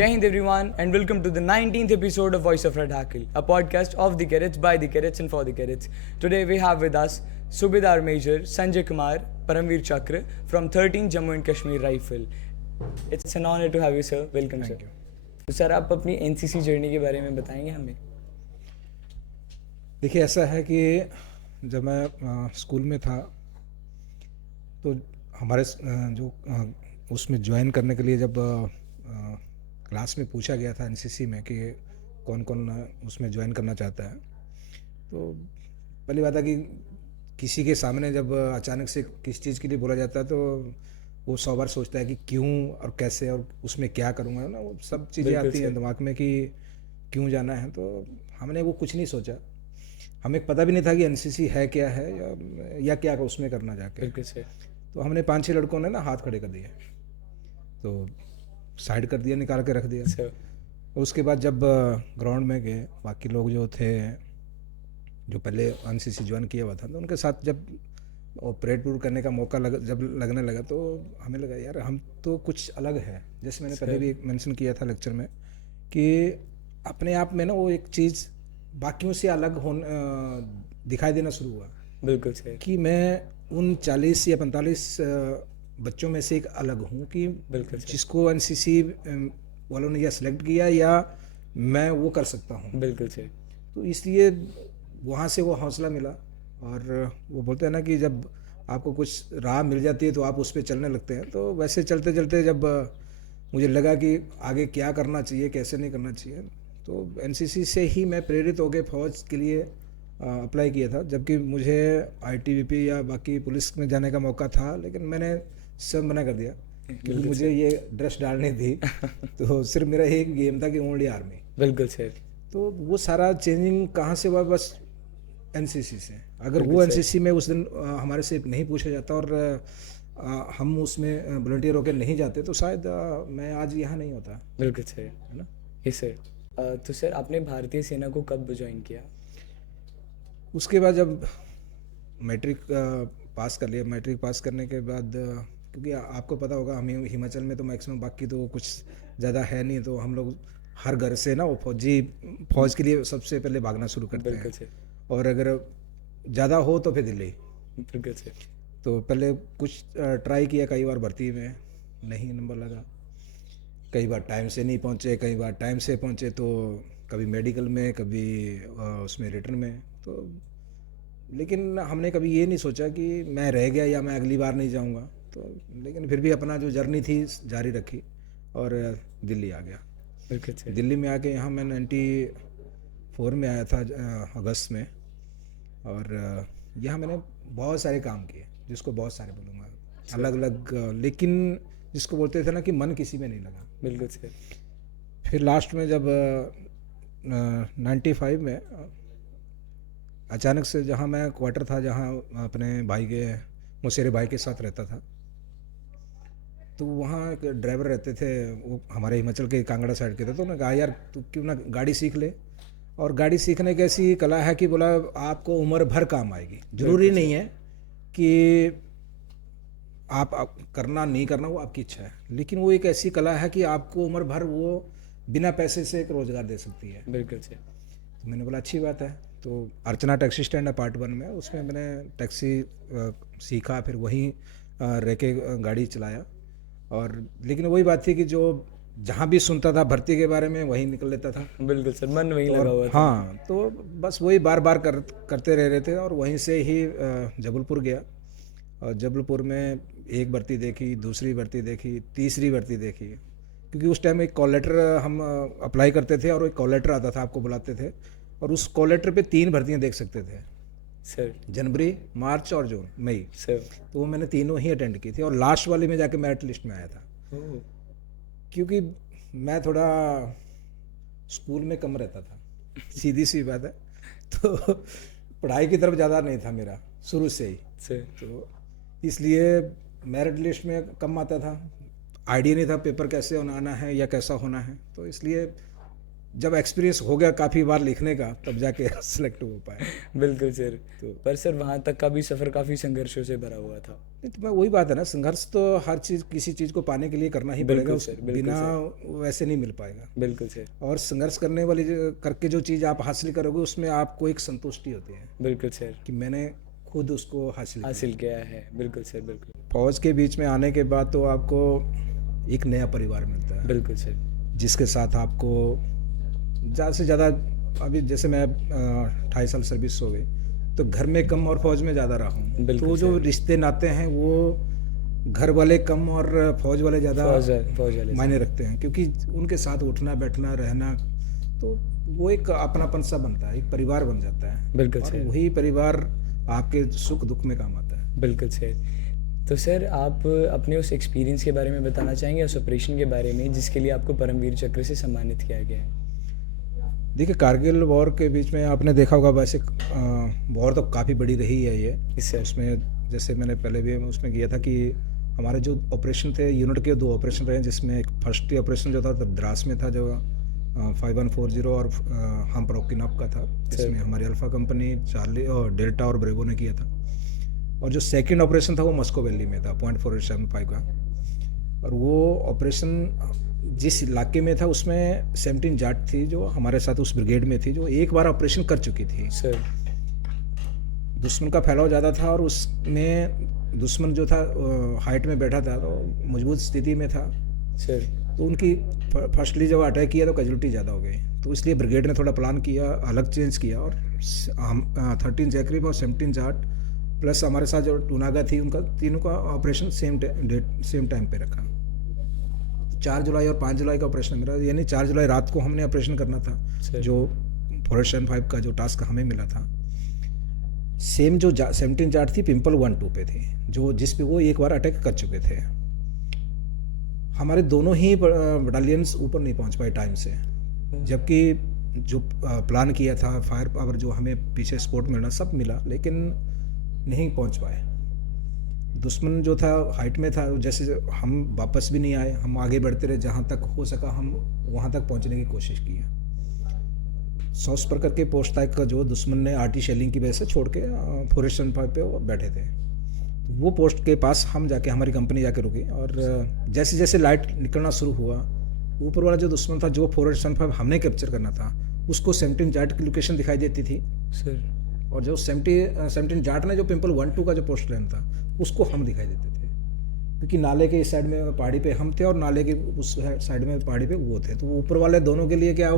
Jai Hind everyone and welcome to the 19th episode of Voice of Red Hackle, a podcast of the Cadets, by the Cadets and for the Cadets. Today we have with us Subedar Major Sanjay Kumar Paramveer Chakra from 13th Jammu and Kashmir Rifle. It's an honor to have you sir. Welcome sir. तो sir आप अपनी NCC journey के बारे में बताएंगे हमें? देखिए ऐसा है कि जब मैं स्कूल में था तो हमारे जो उसमें ज्वाइन करने के लिए जब क्लास में पूछा गया था एनसीसी में कि कौन कौन उसमें ज्वाइन करना चाहता है, तो पहली बात है कि किसी के सामने जब अचानक से किसी चीज़ के लिए बोला जाता है तो वो 100 बार सोचता है कि क्यों और कैसे और उसमें क्या करूँगा ना, वो सब चीज़ें आती हैं दिमाग में कि क्यों जाना है। तो हमने वो कुछ नहीं सोचा, हमें पता भी नहीं था कि एनसीसी है क्या है या क्या उसमें करना जाके। तो हमने 5-6 लड़कों ने ना हाथ खड़े कर दिए, तो साइड कर दिया, निकाल के रख दिया। उसके बाद जब ग्राउंड में गए, बाकी लोग जो थे जो पहले एनसीसी ज्वाइन किया हुआ था तो उनके साथ जब परेड करने का मौका जब लगने लगा तो हमें लगा यार हम तो कुछ अलग है। जैसे मैंने पहले भी मेंशन किया था लेक्चर में कि अपने आप में ना वो एक चीज़ बाकियों से अलग दिखाई देना शुरू हुआ। बिल्कुल सही कि मैं उन 40 या 45 बच्चों में से एक अलग हूँ कि जिसको एनसीसी वालों ने या सिलेक्ट किया या मैं वो कर सकता हूँ। बिल्कुल सही। तो इसलिए वहाँ से वो हौसला मिला। और वो बोलते हैं ना कि जब आपको कुछ राह मिल जाती है तो आप उस पर चलने लगते हैं। तो वैसे चलते चलते जब मुझे लगा कि आगे क्या करना चाहिए, कैसे नहीं करना चाहिए, तो एनसीसी से ही मैं प्रेरित होकर फ़ौज के लिए अप्लाई किया था। जबकि मुझे आईटीबीपी या बाकी पुलिस में जाने का मौका था, लेकिन मैंने सब मना कर दिया क्योंकि मुझे ये ड्रेस डालनी थी। तो सिर्फ मेरा एक गेम था कि ओनली आर्मी। बिल्कुल सही। तो वो सारा चेंजिंग कहाँ से हुआ? बस एनसीसी से। अगर वो एनसीसी में उस दिन हमारे से नहीं पूछा जाता और हम उसमें वॉलंटियर होकर नहीं जाते तो शायद मैं आज यहाँ नहीं होता। बिल्कुल सही है ना। ये सर तो सर आपने भारतीय सेना को कब ज्वाइन किया? उसके बाद जब मैट्रिक पास कर लिया। मैट्रिक पास करने के बाद क्योंकि आपको पता होगा हम हिमाचल में तो मैक्सिमम बाकी तो कुछ ज़्यादा है नहीं, तो हम लोग हर घर से ना वो फौज के लिए सबसे पहले भागना शुरू करते हैं। और अगर ज़्यादा हो तो फिर दिल्ली। बिल्कुल सही। तो पहले कुछ ट्राई किया, कई बार भर्ती में नहीं नंबर लगा, कई बार टाइम से नहीं पहुँचे, कई बार टाइम से पहुँचे, तो कभी मेडिकल में, कभी उसमें रिटर्न में। तो लेकिन हमने कभी ये नहीं सोचा कि मैं रह गया या मैं अगली बार नहीं जाऊंगा। तो लेकिन फिर भी अपना जो जर्नी थी जारी रखी और दिल्ली आ गया। दिल्ली में आके यहाँ मैं 94 में आया था अगस्त में। और यहाँ मैंने बहुत सारे काम किए, जिसको बहुत सारे बोलूँगा अलग अलग, लेकिन जिसको बोलते थे ना कि मन किसी में नहीं लगा। बिल्कुल सही। फिर लास्ट में जब 95 में अचानक से, जहाँ मैं क्वार्टर था, जहाँ अपने भाई के मुसेरे भाई के साथ रहता था, तो वहाँ एक ड्राइवर रहते थे, वो हमारे हिमाचल के कांगड़ा साइड के थे। तो उन्होंने कहा यार तू क्यों ना गाड़ी सीख ले। और गाड़ी सीखने की ऐसी कला है कि बोला आपको उम्र भर काम आएगी। ज़रूरी नहीं है कि आप करना नहीं करना, वो आपकी इच्छा है, लेकिन वो एक ऐसी कला है कि आपको उम्र भर वो बिना पैसे से एक रोज़गार दे सकती है। बिल्कुल सही। तो मैंने बोला अच्छी बात है। तो अर्चना टैक्सी स्टैंड है पार्ट 1 में, उसमें मैंने टैक्सी सीखा, फिर वहीं रह के गाड़ी चलाया। और लेकिन वही बात थी कि जो जहाँ भी सुनता था भर्ती के बारे में वहीं निकल लेता था। बिल्कुल सर, मन वहीं लगा हुआ था। हाँ, तो बस वही बार बार करते रह रहे थे। और वहीं से ही जबलपुर गया, और जबलपुर में एक भर्ती देखी, दूसरी भर्ती देखी, तीसरी भर्ती देखी। क्योंकि उस टाइम एक कॉल लेटर हम अप्लाई करते थे और एक कॉल लेटर आता था, आपको बुलाते थे, और उस कॉल लेटर पे 3 भर्तियाँ देख सकते थे सर, जनवरी, मार्च और जून, मई सर। तो वो मैंने तीनों ही अटेंड की थी और लास्ट वाले में जाके मेरिट लिस्ट में आया था। क्योंकि मैं थोड़ा स्कूल में कम रहता था, सीधी सी बात है। तो पढ़ाई की तरफ ज़्यादा नहीं था मेरा शुरू से ही सर। तो इसलिए मेरिट लिस्ट में कम आता था। आइडिया नहीं था पेपर कैसे आना है या कैसा होना है। तो इसलिए जब एक्सपीरियंस हो गया काफ़ी बार लिखने का तब जाके सिलेक्ट हो पाया। बिल्कुल सर। पर सर वहाँ तक का भी सफ़र काफ़ी संघर्षों से भरा हुआ था। नहीं तो मैं वही बात है ना, संघर्ष तो हर चीज़ किसी चीज़ को पाने के लिए करना ही बिल्कुल पड़ेगा, सर, बिल्कुल बिना वैसे नहीं मिल पाएगा। बिल्कुल सर। और संघर्ष करने वाली करके जो चीज़ आप हासिल करोगे उसमें आपको एक संतुष्टि होती है बिल्कुल सर। कि मैंने खुद उसको हासिल हासिल किया है। बिल्कुल सर, बिल्कुल। फौज के बीच में आने के बाद तो आपको एक नया परिवार मिलता है, बिल्कुल सर। जिसके साथ आपको ज़्यादा से ज़्यादा, अभी जैसे मैं 28 साल सर्विस हो गई तो घर में कम और फौज में ज़्यादा रहा हूँ, बिल्कुल तो जो रिश्ते नाते हैं वो घर वाले कम और फौज वाले ज़्यादा फौज वाले मायने रखते हैं, क्योंकि उनके साथ उठना बैठना रहना, तो वो एक अपनापन सा बनता है, एक परिवार बन जाता है। बिल्कुल और सर। वही परिवार आपके सुख दुख में काम आता है। बिल्कुल सर। तो सर आप अपने उस एक्सपीरियंस के बारे में बताना चाहेंगे, उस ऑपरेशन के बारे में जिसके लिए आपको परमवीर चक्र से सम्मानित किया गया है? देखिए, कारगिल वॉर के बीच में आपने देखा होगा, वैसे वॉर तो काफ़ी बड़ी रही है ये। इससे उसमें जैसे मैंने पहले भी उसमें किया था कि हमारे जो ऑपरेशन थे, यूनिट के 2 ऑपरेशन रहे, जिसमें एक फर्स्ट ऑपरेशन जो था द्रास में था, जो 5140 और हम प्रोकिनॉप का था, जिसमें हमारी अल्फा कंपनी, चार्ली और डेल्टा और ब्रेवो ने किया था। और जो सेकंड ऑपरेशन था वो मस्को वैली में था, 0.475 का। और वो ऑपरेशन जिस इलाके में था उसमें 17 जाट थी जो हमारे साथ उस ब्रिगेड में थी, जो एक बार ऑपरेशन कर चुकी थी। सर दुश्मन का फैलाव ज़्यादा था और उसमें दुश्मन जो था हाइट में बैठा था, तो मजबूत स्थिति में था सर। तो उनकी फर्स्टली जब अटैक किया तो कैजुअल्टी ज़्यादा हो गई, तो इसलिए ब्रिगेड ने थोड़ा प्लान किया, अलग चेंज किया, और हम 13 जैकरिब और 17 जाट प्लस हमारे साथ जो टूनागा थी, उनका तीनों का ऑपरेशन सेम टाइम पे रखा। 4 जुलाई और 5 जुलाई का ऑपरेशन मेरा, यानी 4 जुलाई रात को हमने ऑपरेशन करना था, जो 475 का जो टास्क हमें मिला था। सेम जो 17 जाट थी पिंपल 1-2 पे थी, जो जिस पे वो एक बार अटैक कर चुके थे। हमारे दोनों ही बटालियंस ऊपर नहीं पहुंच पाए टाइम से, जबकि जो प्लान किया था, फायर पावर जो हमें पीछे सपोर्ट मिलना सब मिला, लेकिन नहीं पहुंच पाए। दुश्मन जो था हाइट में था, जैसे हम वापस भी नहीं आए, हम आगे बढ़ते रहे, जहाँ तक हो सका हम वहाँ तक पहुँचने की कोशिश की। 100 स्पर के पोस्ट तक का जो दुश्मन ने आर्टी शेलिंग की वजह से छोड़ के फॉरेस्ट पाइप पे बैठे थे, तो वो पोस्ट के पास हम जाके, हमारी कंपनी जाके रुकी, और जैसे जैसे लाइट निकलना शुरू हुआ, ऊपर वाला जो दुश्मन था, जो फॉरेस्ट पाइप हमने कैप्चर करना था, उसको 17 जाट की लोकेशन दिखाई देती थी सर। और जो 17 जाट ने जो पिंपल 1-2 का जो पोस्ट लेना था उसको हम दिखाई देते थे, क्योंकि नाले के इस साइड में पहाड़ी पे हम थे और नाले के उस साइड में पहाड़ी पे वो थे, तो ऊपर वाले दोनों के लिए क्या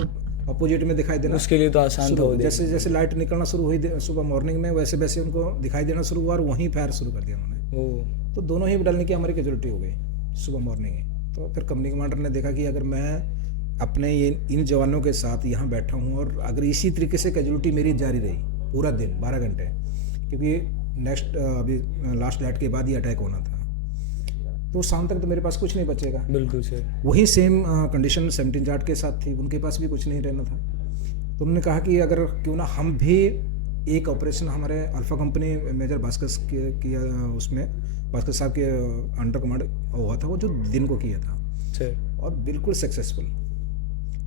अपोजिट में दिखाई देना उसके लिए तो आसान था। जैसे जैसे लाइट निकलना शुरू हुई सुबह मॉर्निंग में, वैसे वैसे उनको दिखाई देना शुरू हुआ और वहीं फायर शुरू कर दिया उन्होंने। तो दोनों ही डालने की हमारी कैजुअल्टी हो गई सुबह मॉर्निंग ही। तो फिर कंपनी कमांडर ने देखा कि अगर मैं अपने ये इन जवानों के साथ यहाँ बैठा हूँ और अगर इसी तरीके से कैजुअल्टी मेरी जारी रही पूरा दिन 12 घंटे, क्योंकि नेक्स्ट अभी लास्ट लाइट के बाद ही अटैक होना था, तो शाम तक तो मेरे पास कुछ नहीं बचेगा। बिल्कुल सर। वही सेम कंडीशन 17 जाट के साथ थी, उनके पास भी कुछ नहीं रहना था। तो उन्होंने कहा कि अगर क्यों ना हम भी एक ऑपरेशन, हमारे अल्फा कंपनी मेजर भास्कर किया, उसमें भास्कर साहब के अंडर कमांड हुआ था, वो जो दिन को किया था सर, और बिल्कुल सक्सेसफुल।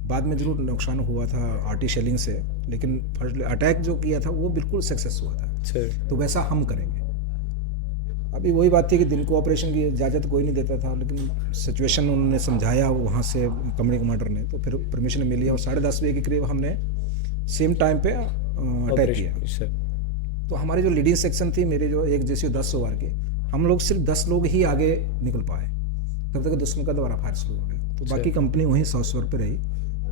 बाद में जरूर नुकसान हुआ था आर्टी शेलिंग से, लेकिन फर्स्ट अटैक जो किया था वो बिल्कुल सक्सेस हुआ था सर। तो वैसा हम करेंगे। अभी वही बात थी कि दिन को ऑपरेशन की इजाज़त कोई नहीं देता था, लेकिन सिचुएशन उन्होंने समझाया वहाँ से कंपनी कमांडर ने, तो फिर परमिशन मिली और 10:30 बजे के करीब हमने सेम टाइम पे अटैक किया सर। तो हमारी जो लीडिंग सेक्शन थी, मेरी जो एक जैसी 10 सवार की, हम लोग सिर्फ 10 लोग ही आगे निकल पाए, तब तक दुश्मन का दोबारा फायर शुरू हो गया। तो बाकी कंपनी वहीं 100 सवार पे रही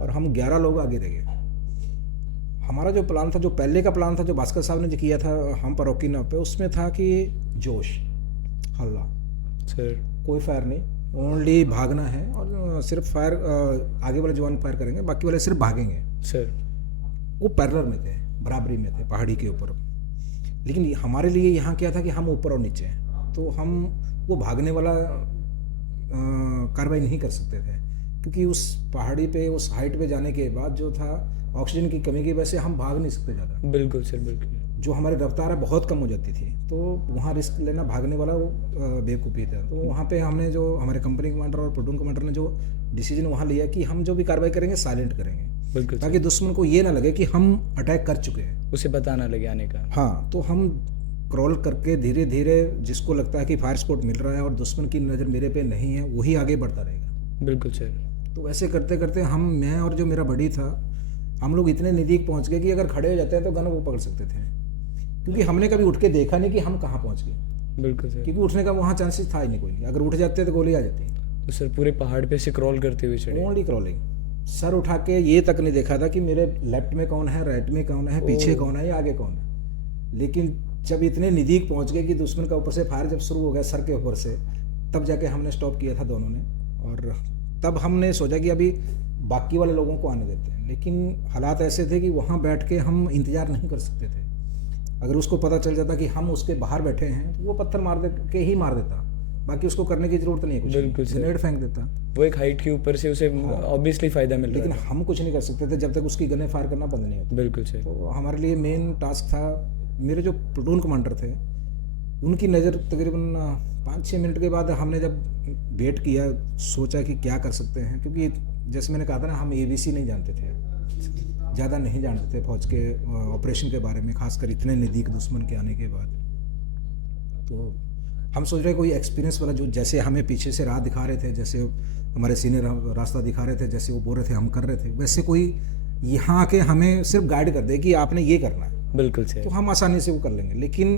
और हम 11 लोग आगे रह गए। हमारा जो प्लान था, जो पहले का प्लान था, जो भास्कर साहब ने जो किया था हम पर ओकिना पे, उसमें था कि जोश हल्ला सर, कोई फायर नहीं, ओनली भागना है और सिर्फ फायर आगे वाले जवान फायर करेंगे, बाकी वाले सिर्फ भागेंगे सर। वो पैरेलल में थे, बराबरी में थे पहाड़ी के ऊपर। लेकिन हमारे लिए यहाँ क्या था कि हम ऊपर और नीचे हैं, तो हम वो भागने वाला कार्रवाई नहीं कर सकते थे, क्योंकि उस पहाड़ी पे, उस हाइट पे जाने के बाद जो था ऑक्सीजन की कमी की वजह से हम भाग नहीं सकते ज़्यादा। बिल्कुल सर, बिल्कुल। जो हमारी रफ्तार है बहुत कम हो जाती थी, तो वहाँ रिस्क लेना भागने वाला वो बेवकूफ़ी था। तो वहाँ पे हमने, जो हमारे कंपनी कमांडर और प्लटून कमांडर ने जो डिसीजन वहाँ लिया कि हम जो भी कार्रवाई करेंगे साइलेंट करेंगे, बिल्कुल ताकि दुश्मन को ये ना लगे कि हम अटैक कर चुके हैं। उसे पता ना लगे आने का। हाँ, तो हम क्रॉल करके धीरे धीरे, जिसको लगता है कि फायर स्पॉट मिल रहा है और दुश्मन की नज़र मेरे पे नहीं है, वही आगे बढ़ता रहेगा। बिल्कुल सर। तो ऐसे करते करते मैं और जो मेरा बड़ी था, हम लोग इतने नज़दीक पहुंच गए कि अगर खड़े हो जाते हैं तो गन वो पकड़ सकते थे, क्योंकि हमने कभी उठ के देखा नहीं कि हम कहाँ पहुंच गए। बिल्कुल सर। क्योंकि उठने का वहाँ चांसेस था ही नहीं कोई, अगर उठ जाते तो गोली आ जाती। तो सर पूरे पहाड़ पे से क्रॉल करते हुए चढ़े? Only crawling. सर उठा के ये तक नहीं देखा था कि मेरे लेफ्ट में कौन है, राइट में कौन है, पीछे कौन है या आगे कौन है। लेकिन जब इतने नज़दीक पहुंच गए कि दुश्मन का ऊपर से फायर जब शुरू हो गया सर के ऊपर से, तब जाके हमने स्टॉप किया था दोनों ने। और तब हमने सोचा कि अभी बाकी वाले लोगों को आने देते हैं, लेकिन हालात ऐसे थे कि वहाँ बैठ के हम इंतज़ार नहीं कर सकते थे। अगर उसको पता चल जाता कि हम उसके बाहर बैठे हैं तो वो पत्थर मार दे के ही मार देता, बाकी उसको करने की जरूरत नहीं है कुछ। बिल्कुल सर। ग्रेनेड फेंक देता। वो एक हाइट के ऊपर से उसे ऑब्वियसली फायदा मिल रहा लेकिन है। हम कुछ नहीं कर सकते थे जब तक उसकी गनें फायर करना बंद नहीं होती। बिल्कुल सर। तो हमारे लिए मेन टास्क था, मेरे जो प्लटून कमांडर थे उनकी नज़र तकरीबन 5-6 मिनट के बाद हमने जब वेट किया, सोचा कि क्या कर सकते हैं, क्योंकि जैसे मैंने कहा था ना, हम ABC नहीं जानते थे, ज़्यादा नहीं जानते थे फौज के ऑपरेशन के बारे में, खासकर इतने नज़दीक दुश्मन के आने के बाद। तो हम सोच रहे कोई एक्सपीरियंस वाला, जो जैसे हमें पीछे से राह दिखा रहे थे, जैसे हमारे सीनियर रास्ता दिखा रहे थे, जैसे वो बोल रहे थे हम कर रहे थे, वैसे कोई यहाँ आके हमें सिर्फ गाइड कर दे कि आपने ये करना है, बिल्कुल सर। तो हम आसानी से वो कर लेंगे। लेकिन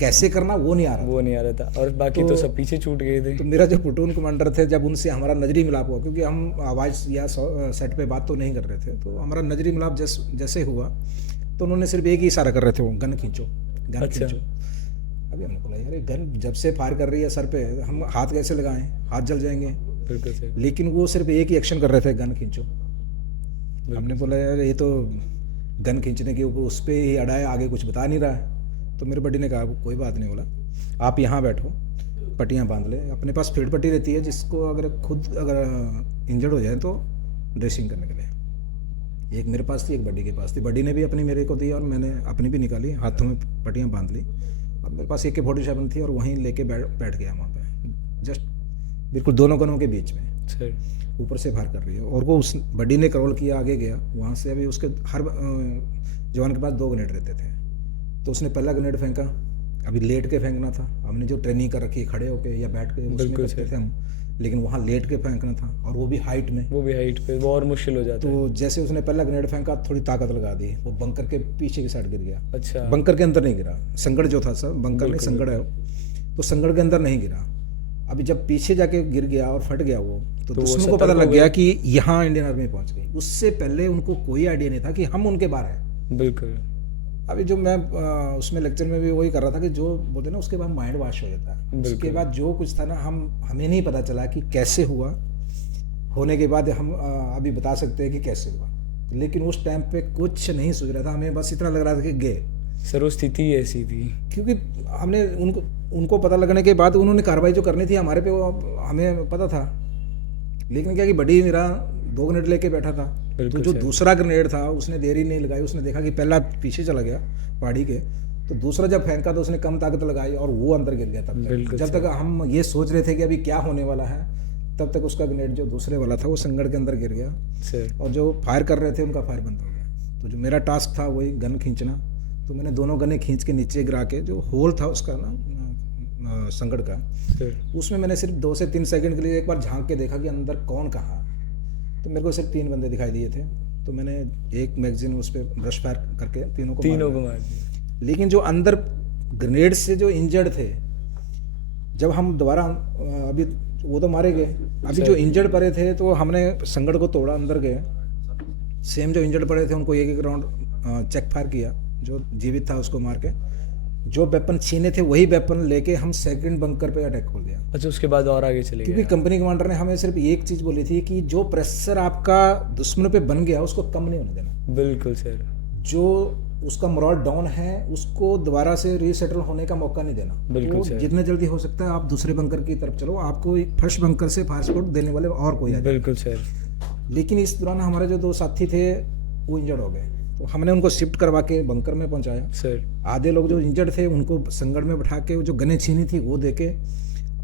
कैसे करना वो नहीं आ रहा था, और बाकी तो सब पीछे छूट गए थे। तो मेरा जो प्लटून कमांडर थे, जब उनसे हमारा नजरी मिलाप हुआ, क्योंकि हम आवाज़ या सेट पे बात तो नहीं कर रहे थे, तो हमारा नजरी मिलाप जैसे हुआ तो उन्होंने सिर्फ एक ही इशारा कर रहे थे, वो गन खींचो, गन खींचो। अभी हमने बोला यार ये गन जब से फायर कर रही है सर पे, हम हाथ कैसे लगाएं, हाथ जल जाएंगे। बिल्कुल सर। लेकिन वो सिर्फ एक ही एक्शन कर रहे थे, गन खींचो। हमने बोला यार ये तो गन खींचने के ऊपर उस पर ही अड़ा है, आगे कुछ बता नहीं रहा है। तो मेरे बड़ी ने कहा कोई बात नहीं, बोला आप यहाँ बैठो, पट्टियाँ बांध ले, अपने पास फील्ड पट्टी रहती है, जिसको अगर इंजर्ड हो जाए तो ड्रेसिंग करने के लिए। एक मेरे पास थी, एक बड्डी के पास थी। बड्डी ने भी अपनी मेरे को दी और मैंने अपनी भी निकाली, हाथों में पट्टियाँ बांध ली, और मेरे पास AK-47 थी और वहीं लेके बैठ गया वहाँ पे, जस्ट बिल्कुल दोनों गनों के बीच में सर। ऊपर से फायर कर रही है। और वो उस बड्डी ने क्रॉल किया, आगे गया, वहाँ से अभी उसके हर जवान के पास 2 ग्रेनेड रहते थे। तो उसने पहला ग्रेनेड फेंका, अभी लेट के फेंकना था, हमने जो ट्रेनिंग कर रखी है खड़े होके या बैठ के उसमें करते थे हम, लेकिन वहाँ लेट के फेंकना था, और वो भी हाइट में, वो और मुश्किल हो जाता है। तो जैसे उसने पहला ग्रेनेड फेंका, थोड़ी ताकत लगा दी, वो बंकर के पीछे की साइड गिर गया। अच्छा। बंकर के अंदर नहीं गिरा, संगड़ जो था सर, बंकर नहीं संगड़ है, तो संगड़ के अंदर नहीं गिरा। अभी जब पीछे जाके गिर गया और फट गया वो, तो दुश्मन को पता लग गया कि यहाँ इंडियन आर्मी पहुंच गई। उससे पहले उनको कोई आइडिया नहीं था कि हम उनके बाहर हैं। बिल्कुल। अभी जो मैं उसमें लेक्चर में भी वही कर रहा था कि जो बोलते ना, उसके बाद माइंड वॉश हो जाता है। उसके बाद जो कुछ था ना, हमें नहीं पता चला कि कैसे हुआ, होने के बाद हम अभी बता सकते हैं कि कैसे हुआ, लेकिन उस टाइम पे कुछ नहीं सोच रहा था, हमें बस इतना लग रहा था कि गए। सर वो स्थिति ऐसी थी, क्योंकि हमने उनको पता लगने के बाद उन्होंने कार्रवाई जो करनी थी हमारे पे, वो हमें पता था। लेकिन क्या कि बड़ी मेरा 2 ग्रेनेड लेके बैठा था, तो जो दूसरा ग्रेनेड था उसने देरी नहीं लगाई, उसने देखा कि पहला पीछे चला गया पहाड़ी के, तो दूसरा जब फेंका तो उसने कम ताकत लगाई और वो अंदर गिर गया। तब तक जब तक हम ये सोच रहे थे कि अभी क्या होने वाला है, तब तक उसका ग्रेनेड जो दूसरे वाला था वो संगड़ के अंदर गिर गया, और जो फायर कर रहे थे उनका फायर बंद हो गया। तो जो मेरा टास्क था वही गन खींचना, तो मैंने दोनों गनें खींच के नीचे गिरा के, जो होल था उसका ना संगड़ का, उसमें मैंने सिर्फ 2 से 3 सेकंड के लिए एक बार झांक के देखा कि अंदर कौन कहाँ। तो मेरे को सिर्फ 3 बंदे दिखाई दिए थे, तो मैंने एक मैगजीन उस पर ब्रश फायर करके तीनों को मार दिया। लेकिन जो अंदर ग्रेनेड से जो इंजर्ड थे, जब हम दोबारा अभी वो तो मारे गए, अभी जो इंजर्ड पड़े थे तो हमने संगड़ को तोड़ा, अंदर गए, सेम जो इंजर्ड पड़े थे उनको एक राउंड चेक फायर किया, जो जीवित था उसको मार के, जो वेपन छीने थे वही वेपन लेके हम सेकंड बंकर पे अटैक खोल दिया। अच्छा, उसके बाद और आगे चले गए, क्योंकि कंपनी कमांडर ने हमें सिर्फ एक चीज़ बोली थी कि जो प्रेशर आपका दुश्मन पे बन गया उसको कम नहीं होने देना। बिल्कुल सर। जो उसका मोरल डाउन है उसको दोबारा से रीसेटल होने का मौका नहीं देना। बिल्कुल तो जितने जल्दी हो सकता है आप दूसरे बंकर की तरफ चलो, आपको फर्स्ट बंकर से फायर सपोर्ट देने वाले और कोई आ जाए। बिल्कुल सर। लेकिन इस दौरान हमारे जो 2 साथी थे वो इंजर्ड हो गए, तो हमने उनको शिफ्ट करवा के बंकर में पहुंचाया सर। आधे लोग जो इंजर्ड थे उनको संगड़ में बैठा के जो गनें छीनी थी वो देके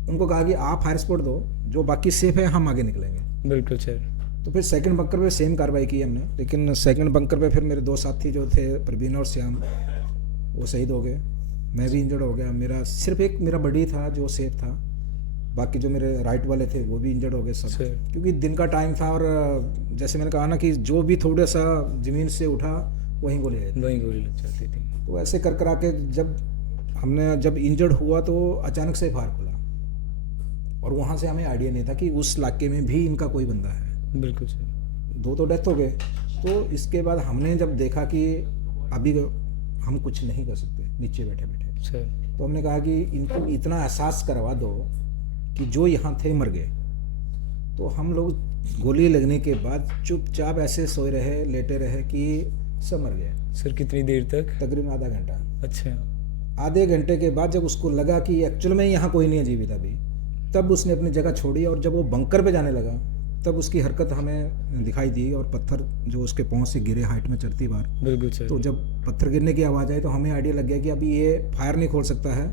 उनको कहा कि आप फायर सपोर्ट दो, जो बाकी सेफ है हम आगे निकलेंगे। बिल्कुल सर। तो फिर सेकंड बंकर पे सेम कार्रवाई की हमने, लेकिन सेकंड बंकर पे फिर मेरे दो साथी जो थे प्रवीण और श्याम, वो शहीद हो गए, मैं भी इंजर्ड हो गया। मेरा सिर्फ एक मेरा बडी था जो सेफ था, बाकी जो मेरे राइट वाले थे वो भी इंजर्ड हो गए सब, क्योंकि दिन का टाइम था। और जैसे मैंने कहा ना कि जो भी थोड़ा सा ज़मीन से उठा वहीं गोली लग जाती थी। तो ऐसे कर कर आके जब इंजर्ड हुआ तो अचानक से फायर खुला, और वहाँ से हमें आइडिया नहीं था कि उस इलाके में भी इनका कोई बंदा है। बिल्कुल सर। दो तो डेथ हो गए। तो इसके बाद हमने जब देखा कि अभी हम कुछ नहीं कर सकते नीचे बैठे बैठे सर, तो हमने कहा कि इनको इतना एहसास करवा दो कि जो यहाँ थे मर गए। तो हम लोग गोली लगने के बाद चुपचाप ऐसे सोए रहे, लेटे रहे कि सब मर गए। सर कितनी देर तक? तकरीबन आधा घंटा। अच्छा। आधे घंटे के बाद जब उसको लगा कि एक्चुअल में यहाँ कोई नहीं है जीवित अभी, तब उसने अपनी जगह छोड़ी, और जब वो बंकर पे जाने लगा तब उसकी हरकत हमें दिखाई दी, और पत्थर जो उसके पाँव से गिरे हाइट में चढ़ती बार। बिल्कुल सर। तो जब पत्थर गिरने की आवाज़ आई तो हमें आइडिया लग गया कि अभी ये फायर नहीं खोल सकता है,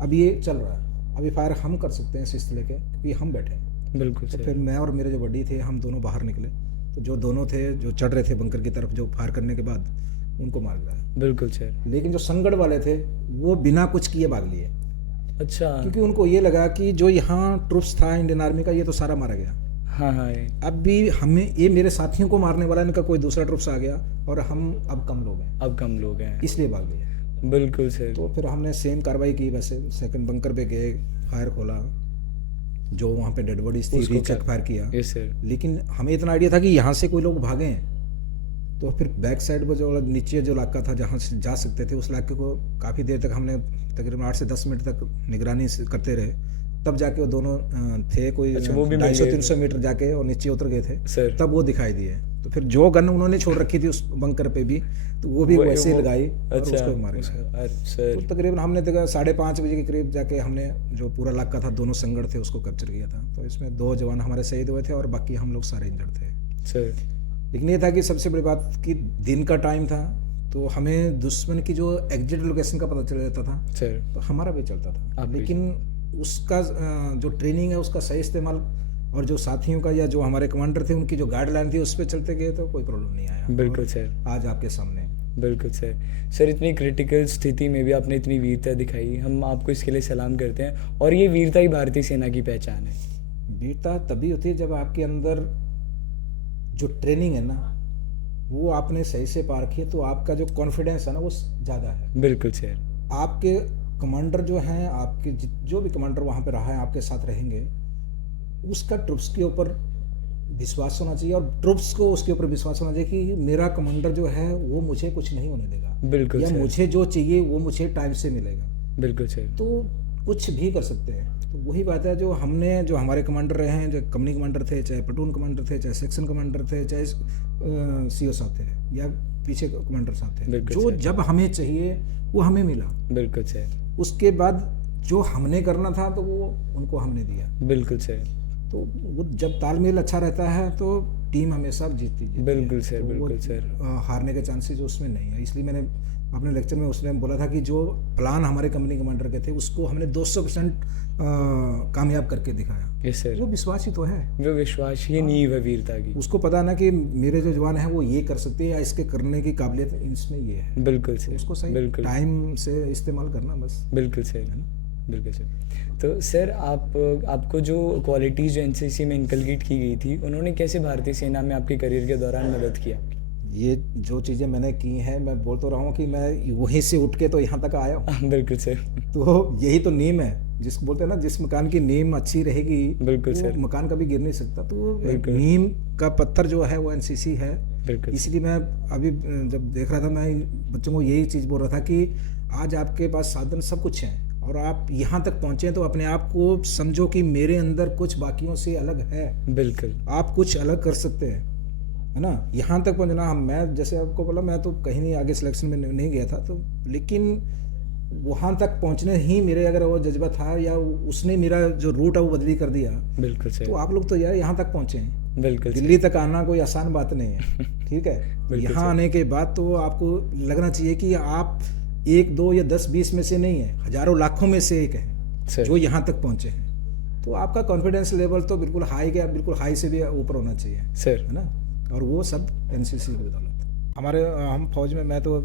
अभी ये चल रहा है, अभी फायर हम कर सकते हैं सिलसिले के, क्योंकि हम बैठे। बिल्कुल तो सर। फिर मैं और मेरे जो बडी थे हम दोनों बाहर निकले, तो जो दोनों थे जो चढ़ रहे थे बंकर की तरफ, जो फायर करने के बाद उनको मार दिया। बिल्कुल सर। लेकिन जो संगड़ वाले थे वो बिना कुछ किए भाग लिए। अच्छा। क्योंकि उनको ये लगा कि जो यहाँ ट्रूप्स था इंडियन आर्मी का, ये तो सारा मारा गया। हाँ हाँ। अब भी हमें ये मेरे साथियों को मारने वाला इनका कोई दूसरा ट्रूप्स आ गया, और हम अब कम लोग हैं, इसलिए भाग लिए। बिल्कुल सर। तो फिर हमने सेम कार्रवाई की वैसे, सेकंड बंकर पे गए, फायर खोला, जो वहाँ पे डेड बॉडीज थी रीचेक फायर किया। Yes sir. लेकिन हमें इतना आइडिया था कि यहाँ से कोई लोग भागे हैं, तो फिर बैक साइड पर जो नीचे जो इलाका था जहाँ से जा सकते थे, उस इलाके को काफ़ी देर तक हमने तकरीबन 8 से 10 मिनट तक निगरानी करते रहे। तब जाके वो दोनों थे कोई 250-300 मीटर जाके और नीचे उतर गए थे सर। तब वो दिखाई दिए। तो फिर जो गन उन्होंने छोड़ रखी थी उस बंकर पे भी, तो वो भी वैसे ही लगाई और उसको मारे। तो तकरीबन हमने 5:30 बजे के करीब जाके हमने जो पूरा इलाका था, दोनों संगड़ थे, उसको कैप्चर किया था। तो इसमें 2 जवान हमारे शहीद हुए थे और बाकी हम लोग सारे इंजर्ड थे सर। लेकिन ये था कि सबसे बड़ी बात कि दिन का टाइम था, तो हमें दुश्मन की जो एग्जिट लोकेशन का पता चल जाता था सर, तो हमारा भी चलता था। लेकिन उसका जो ट्रेनिंग है उसका सही इस्तेमाल, और जो साथियों का या जो हमारे कमांडर थे उनकी जो गाइडलाइन थी उस पर चलते गए तो कोई प्रॉब्लम नहीं आया। बिल्कुल सर। आज आपके सामने। बिल्कुल सर। सर इतनी क्रिटिकल स्थिति में भी आपने इतनी वीरता दिखाई, हम आपको इसके लिए सलाम करते हैं। और ये वीरता ही भारतीय सेना की पहचान है। वीरता तभी होती है जब आपके अंदर जो ट्रेनिंग है ना वो आपने सही से पा रखी है, तो आपका जो कॉन्फिडेंस है ना वो ज़्यादा है। बिल्कुल सर। आपके कमांडर जो हैं, आपके जो भी कमांडर वहाँ पे रहा है आपके साथ रहेंगे, उसका ट्रुप्स के ऊपर विश्वास होना चाहिए, और ट्रुप्स को उसके ऊपर विश्वास होना चाहिए कि मेरा कमांडर जो है वो मुझे कुछ नहीं होने देगा। बिल्कुल या सर। मुझे जो चाहिए वो मुझे टाइम से मिलेगा। बिल्कुल सर। तो कुछ भी कर सकते हैं। तो वही बात है जो हमारे कमांडर रहे हैं, जो कंपनी कमांडर थे, चाहे प्लटून कमांडर थे, चाहे सेक्शन कमांडर थे, चाहे सीओ साहब थे या पीछे कमांडर साहब थे, जो जब हमें चाहिए वो हमें मिला। बिल्कुल सर। उसके बाद जो हमने करना था तो वो उनको हमने दिया। बिल्कुल सर। तो वो जब तालमेल अच्छा रहता है तो टीम हमेशा जीतती है। बिल्कुल सर। तो बिल्कुल सर। हारने के चांसेस उसमें नहीं है। इसलिए मैंने अपने लेक्चर में उस टाइम बोला था कि जो प्लान हमारे कंपनी कमांडर के थे उसको हमने 200% कामयाब करके दिखाया। Yes sir. वो विश्वास ही तो है, वो विश्वास ही नींव है वीरता की। उसको पता ना कि मेरे जो जवान हैं वो ये कर सकते हैं या इसके करने की काबिलियत इसमें ये है। बिल्कुल सर। उसको सही टाइम से इस्तेमाल करना बस। बिल्कुल सर, है ना। बिल्कुल सर। तो सर आपको जो क्वालिटीज़ जो एनसीसी में इनकलकेट की गई थी, उन्होंने कैसे भारतीय सेना में आपके करियर के दौरान मदद किया? ये जो चीज़ें मैंने की हैं, मैं बोल तो रहा हूँ कि मैं वहीं से उठ के तो यहाँ तक आया हूँ। बिल्कुल सर। तो यही तो नीम है, जिसको बोलते हैं ना, जिस मकान की नीम अच्छी रहेगी बिल्कुल सर, मकान कभी गिर नहीं सकता। तो नीम का पत्थर जो है वो एनसीसी है। इसलिए मैं अभी जब देख रहा था, मैं बच्चों को यही चीज़ बोल रहा था कि आज आपके पास साधन सब कुछ हैं और आप यहाँ तक पहुँचे तो अपने आप को समझो कि मेरे अंदर कुछ बाकियों से अलग है। बिल्कुल, आप कुछ अलग कर सकते हैं, है ना। यहाँ तक पहुँचना, मैं जैसे आपको बोला, मैं तो कहीं नहीं आगे सिलेक्शन में नहीं गया था, तो लेकिन वहाँ तक पहुँचने ही मेरे अगर वो जज्बा था या उसने मेरा जो रूट है वो बदली कर दिया। बिल्कुल सही। तो आप लोग तो यार यहाँ तक पहुँचे हैं। बिल्कुल, दिल्ली तक आना कोई आसान बात नहीं है। ठीक है, यहाँ आने के बाद तो आपको लगना चाहिए कि आप 1, 2 या 10, 20 में से नहीं है, हजारों लाखों में से एक है जो यहाँ तक पहुँचे हैं। तो आपका कॉन्फिडेंस लेवल तो बिल्कुल हाई के बिल्कुल हाई से भी ऊपर होना चाहिए, सर। है ना। और वो सब एनसीसी की बदौलत। हमारे हम फौज में, मैं तो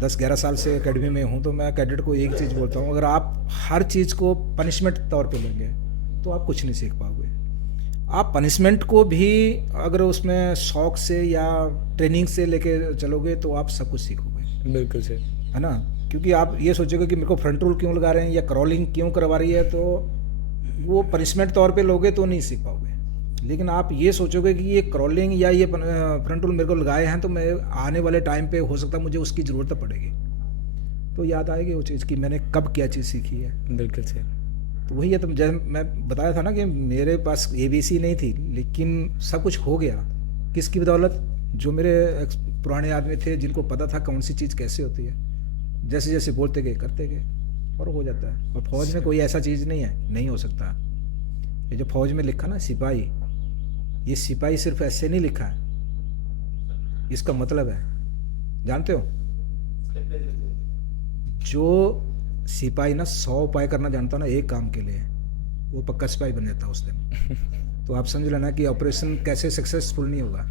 10-11 साल से एकेडमी में हूँ, तो मैं कैडेट को एक चीज़ बोलता हूँ, अगर आप हर चीज़ को पनिशमेंट तौर पे लेंगे तो आप कुछ नहीं सीख पाओगे। आप पनिशमेंट को भी अगर उसमें शौक से या ट्रेनिंग से लेके चलोगे तो आप सब कुछ सीखोगे। बिल्कुल सर। है ना, क्योंकि आप ये सोचोगे कि मेरे को फ्रंट रोल क्यों लगा रहे हैं या क्रॉलिंग क्यों करवा रही है, तो वो पनिशमेंट तौर पे लोगे तो नहीं सीख पाओगे। लेकिन आप ये सोचोगे कि ये क्रॉलिंग या ये फ्रंट रोल मेरे को लगाए हैं तो मैं आने वाले टाइम पे हो सकता है मुझे उसकी ज़रूरत पड़ेगी, तो याद आएगी वो चीज़ कि मैंने कब क्या चीज़ सीखी है। बिल्कुल सर। तो वही है, तो जैसे मैं बताया था ना कि मेरे पास ABC नहीं थी, लेकिन सब कुछ हो गया किसकी बदौलत, जो मेरे पुराने आदमी थे जिनको पता था कौन सी चीज़ कैसे होती है, जैसे जैसे बोलते गए करते गए और हो जाता है। और फौज में कोई ऐसा चीज़ नहीं है, नहीं हो सकता। ये जो फौज में लिखा ना सिपाही, ये सिपाही सिर्फ ऐसे नहीं लिखा है, इसका मतलब है, जानते हो, जो सिपाही ना 100 उपाय करना जानता ना एक काम के लिए, वो पक्का सिपाही बन जाता उस दिन। तो आप समझ लेना कि ऑपरेशन कैसे सक्सेसफुल नहीं होगा,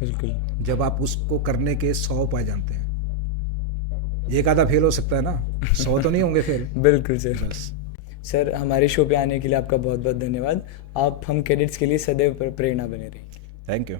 बिल्कुल, जब आप उसको करने के 100 उपाय जानते हैं। एक आधा फेल हो सकता है ना, 100 तो नहीं होंगे फेल। बिल्कुल सर। बस। सर, हमारे शो पे आने के लिए आपका बहुत बहुत धन्यवाद। आप हम कैडेट्स के लिए सदैव प्रेरणा बने रहिए। Thank you.